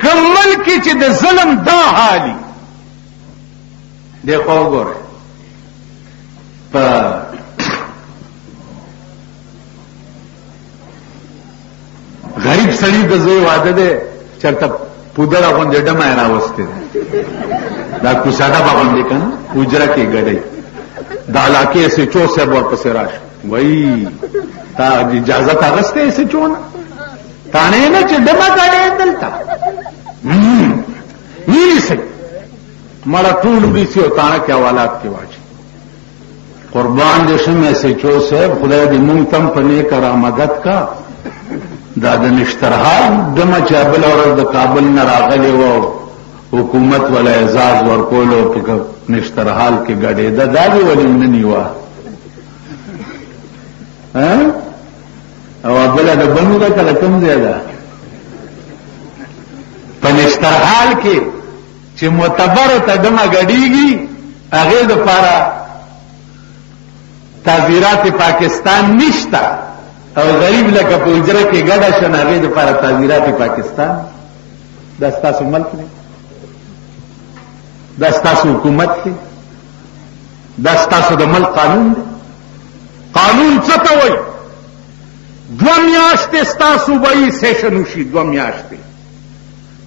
کوم ملک چې د ظلم دا حالي دیکھو وګوره په غریب سړي د زوی واده دی چرته پودره غوندې ډمه یې راوستې ده دا کوڅاډه به غوندې که نه حجره کې ګډۍ د علاقې ایس ایچ او صاحب ورپسې راشه وایي تا اجازت اخیستې ایس ایچ او نه تاڼې نه چې ډمه ګډې دلته نیسئ مړه ټول وریسي او تاڼه کې حوالات کې واچي قربان دې شم ایس ایچ او صاحب خدای دې مونږ ته هم په نیکه رامدد کا دا د نشترحال دمه چې بله ورځ د کابل نه راغلی وو حکومت ولا اعزاز ورکولو په نشترحال کې ګډېده دا دې ولې نه نیوه او بله د بنو ده که د کوم ځای ده په نشترحال کې چې معتبرو ته ډمه ګډېږي هغې دپاره تعزیرات پاکستان نشته او غریب لکه په حجره کې ګډه شن هغې دپاره تعزیرات پاکستان دا ستاسو ملک دی دا ستاسو حکومت دی دا ستاسو د ملک قانون دی قانون څه ته وایي 2 میاشتې ستاسو به یې سیشن وشي 2 میاشتې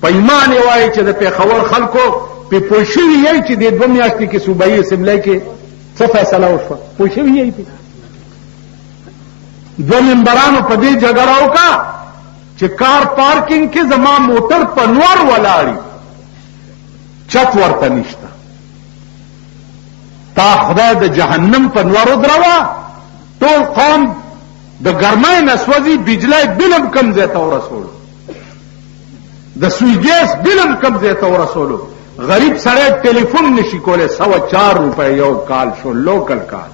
په ایمان یې وایي چې د پېښور خلکو پې پوه شوي یی چې دې 2 میاشتې کې صوبایي اسمبلی کې څه فیصله وشوه پوه شوي یی پې 2 ممبرانو په دې جګړه وکړه چې کار پارکینګ کې زما موټر په نور ولاړی چت ورته نشته تا خدای د جهنم په نور ودروه ټول قوم د ګرمۍ نه سوځي بجلی بل هم کم ځای ته ورسولو د سوی ګیس بل هم کم ځای ته ورسولو غریب سړی ټلیفون نشي کولی 104 روپۍ یو کال شو لوکل کال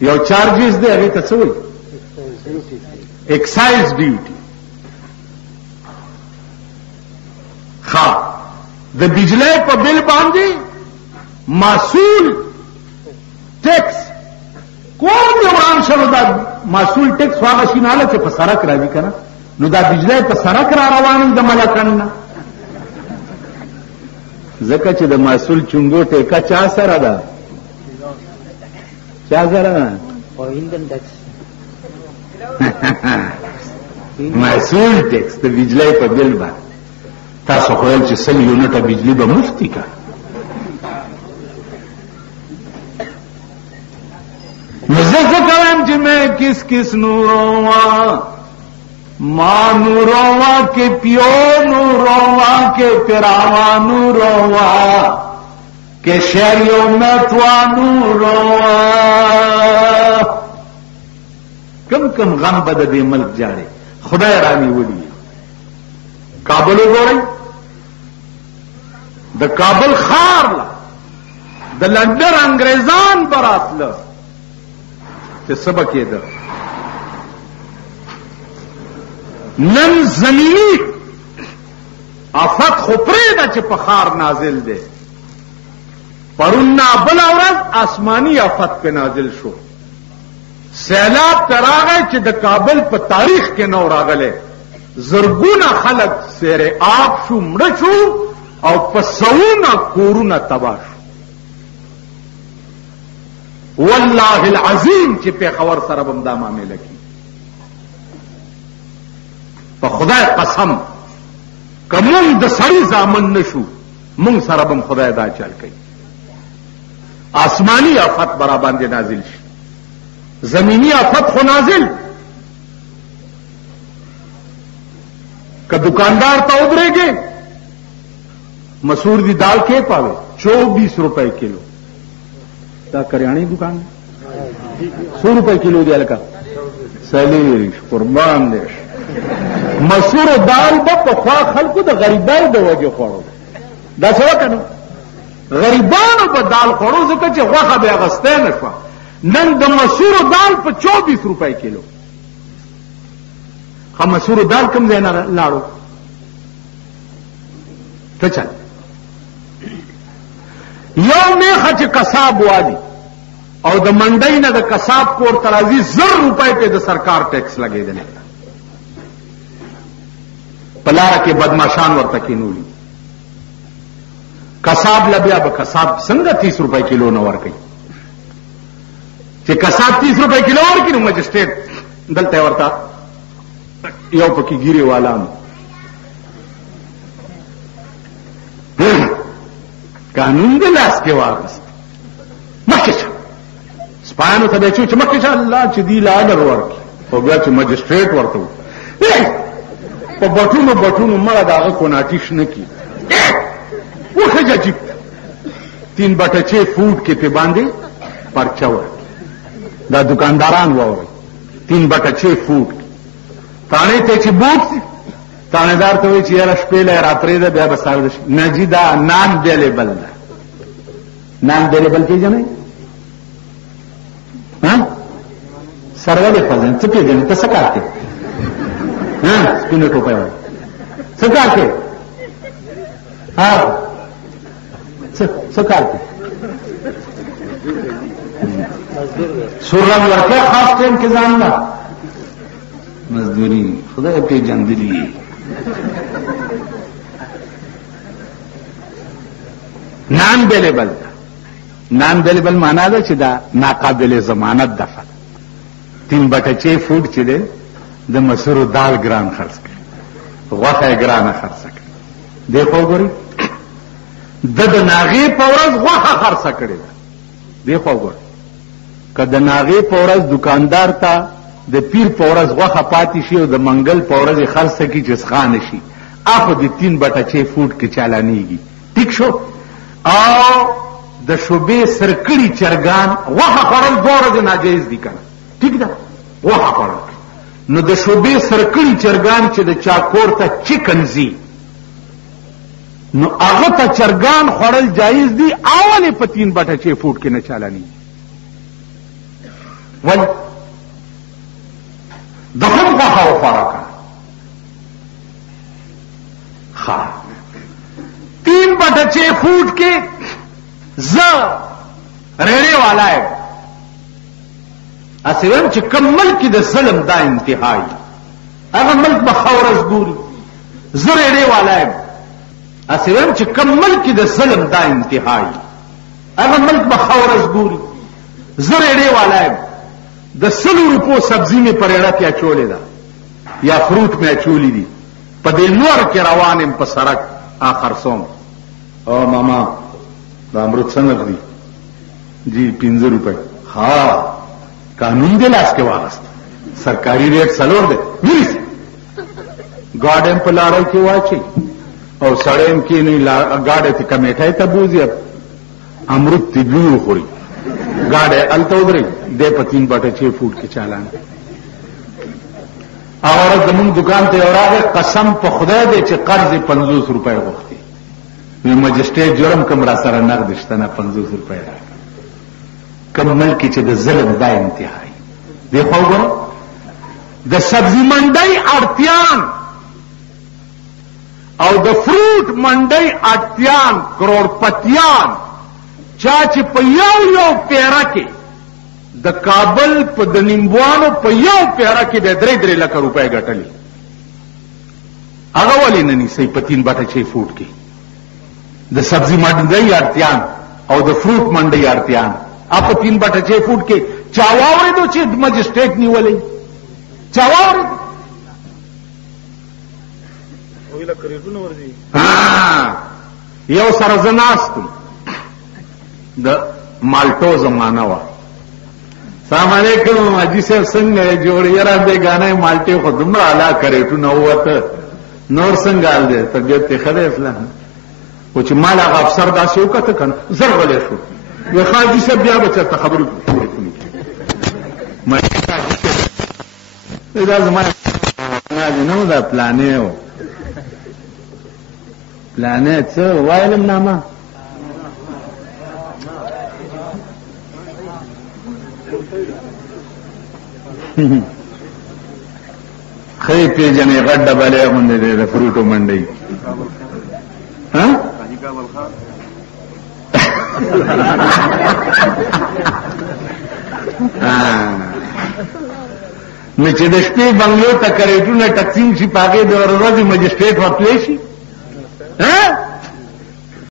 یو چارجز دی هغې ته څه وایي ایکسایز ډیوټي ښه د بجلی په بل باندې مسؤول ټیکس کوم دی وران شنو دا مسؤول ټیکس هغه شي نه هله چې په سړک راځي که نه نو دا بجلی په سړک را روان د ملکن نه ځکه چې د مسؤول چونګو ټیکه چا سره ده چا سره ده مسؤول ټیکس د بجلی په بل باندې تاسو خو ویل چې 100 یونټه بجلی به مفتی که نو زه څه کوم چې میں کس کس نوروا ماں نوروا کے پیو نوروا کے پراوا نوروا کے شہریوں میں توا نوروا کم کم غم به د دې ملک جاړي خدای رانی وړي کابل وګورئ د کابل ښار له د لندن انګریزان به راتله چې څه به کېده نن زمینی آفت خو پرېږده چې په ښار نازل دی پرون نه بله ورځ آسماني آفت پې نازل شو سیلاب ته راغی چې د کابل په تاریخ کې نو راغلی زرګونه خلک سیر آب شو مړه شو او په سوونه کورونه تباه شو والله العظیم چې پېښور سره به هم دا معامله کېږي په خدای قسم که مونږ د سړي زامن نه شو مونږ سره به هم خدای دا چل کوي آسماني آفت به را باندې نازل شي زمینی آفت خو نازل که دکاندار تا ادرے مسور دی دال کے پاوے 24 روپے کلو دا کریانی دکان 100 روپے کلو دی الکا سلیریش قربان دیش مسور دال با پخوا خلقو دا غریبای دا وجه خوڑو دا سوا کنو غریبانو با دال خوڑو زکا چه غوخه بے اغسطه نشوا نن د مسور دال په 24 روپے کلو خو مسور دال کم ځای نه لاړو ته چل یو میخه چې قصاب وادي او د منډۍ نه د قصاب کور ته راځي 1000 روپۍ په د سرکار ټیکس لګېدلی پلاره کې بدمعشان ورته کینولي. کساب لبیا به کساب څنګه 30 روپۍ کیلو نه ورکوي؟ چې کساب 30 روپۍ کیلو ورکړي نو مجسټریټ دلته ورته یو پکې ګیرې والا قانون د لاس کې واغست. مخکې شه سپایانو ته به چې مخکې شه الله چې دی لاډر ورکړي او بیا چې مجسټریټ ورته په بټونو مړه د هغه کوناټي شنه کړي. وښه عجیب 3 بټچې فوډ کې پې باندې پرچه ورکړي. دا دکانداران واورئ 3 بټچې فوډ تاڼې ته چې بوټ سي تاڼېدار ته وایي چې یاره شپې له را پرېږده بیا به سهار شي. نه جي دا نان بیلیبل ده. نان بیلیبل پېژنئ؟ سر ولې خوځئ؟ څه پېژنې؟ ته څه کار کوې؟ سپینه ټوپۍ والا څه کار کوې؟ څه کار کوې؟ سور رنګ ورکوې خاص ټایم کې ځان نه مزدوري خدای پېژندلي. نان بیلیبل ده. نان بیلیبل معنا ده چې دا ناقابل ضمانت دفع 3 بټچې فوډ چې دی د مسورو دال ګران خرڅ کړي غوښه یې ګرانه خرڅه کړي. دی خو وګورئ د ناغې په ورځ غوښه خرڅه کړې ده. دی خو وګورئ که د ناغې په ورځ دکاندار ته د پیر په ورځ غوښه پاتې شي او د منګل په ورځ یې خرڅه کړي چې څښانه شي اخو د 3 بټچې فوډ کې چالانېږي. ټیک شو. او د شوبې سرکړي چرګان غوښه خوړل 2 ورځې ناجایز دي که نه؟ ټیک ده غوښه خوړل. نو د شوبې سرکړي چرګان چې د چا کور ته چکن ځي نو هغه ته چرګان خوړل جایز دي اولې په 3 بټچې فوډ کې نه چالانېږي. ولې؟ د هم غوښه وخوړه که ښه 3 بټچې فوډ کې زه ریړې والا یم. اسې وایم چې کوم ملک کې د ظلم دا انتهایی هغه ملک به ښه ورځ ګوري. زه ریړې والا یم. اسې وایم چې کوم ملک کې د ظلم دا انتهایی هغه ملک به ښه ورځ ګوري. زه ریړې والا یم. د 100 روپو سبزي مې په ریړه کې اچولې ده یا فروټ مې اچولي دي په دې نور کې روان یم په سړک خرڅوم. او ماما دا امرود څنګه دي؟ جی 15 روپۍ. ها قانون دی لاس کې واغست. سرکاري ریټ 4 دی. نیسي ګاډی هم په لاړی کې واچي او سړی هم کېنوي ګاډی ته کمیټۍ ته بوځي امرود تی لوی وخوري ګاډی هلته ودرېږي دی په 3 بټچې فوډ کې چالان. هغه ورځ زمونږ دکان ته یو راغی قسم په خدای دی چې قرض یې 50 روپۍ غوښتي. وی مجسټریټ جرم کوم را سره نغد شته نه 50 روپۍ راکړه. کوم ملک چې د ظلم دا انتهایی دی. خو وګوره د سبزي منډۍ اړتیان او د فروټ منډۍ اړتیان کروڑپتیان چا چې په یو پیره کې د کابل په د نیمبوانو په یو پیره کې د 3 لکه روپۍ ګټلې هغه ولې نه نیسئ په 3 بټچې فوډ کې؟ د سبزي منډۍ اړتیان او د فروټ منډۍ اړتیان په 3 بټچې فوډ کې چا واورېدو چې مجسټریټ نیولې؟ چا واورېدو؟ یو سره زه ناستم د مالټو زمانه وه. سلام علیکم حاجي صاحب څنګه جوړ یاره بېګانه مالټې خو دومره اعلی کریټونه ووته نور څنګه حال دی طبیعت یې ښه دی فلان خو چې مال هغه افسر داسې وکته که نه زر غلی شو. وی ښه حاجي صاحب بیا به چېرته خبرې دا زما نه و دا پلانې و پلانې څه وایلم نامه خی پیجنې غټ ډبلې غوندې دی د فروټو منډۍ. نو چې د شپې بنگلو ته کریټونه تقسیم شي په هغې د ورځې مجسټریټ ورتلی شي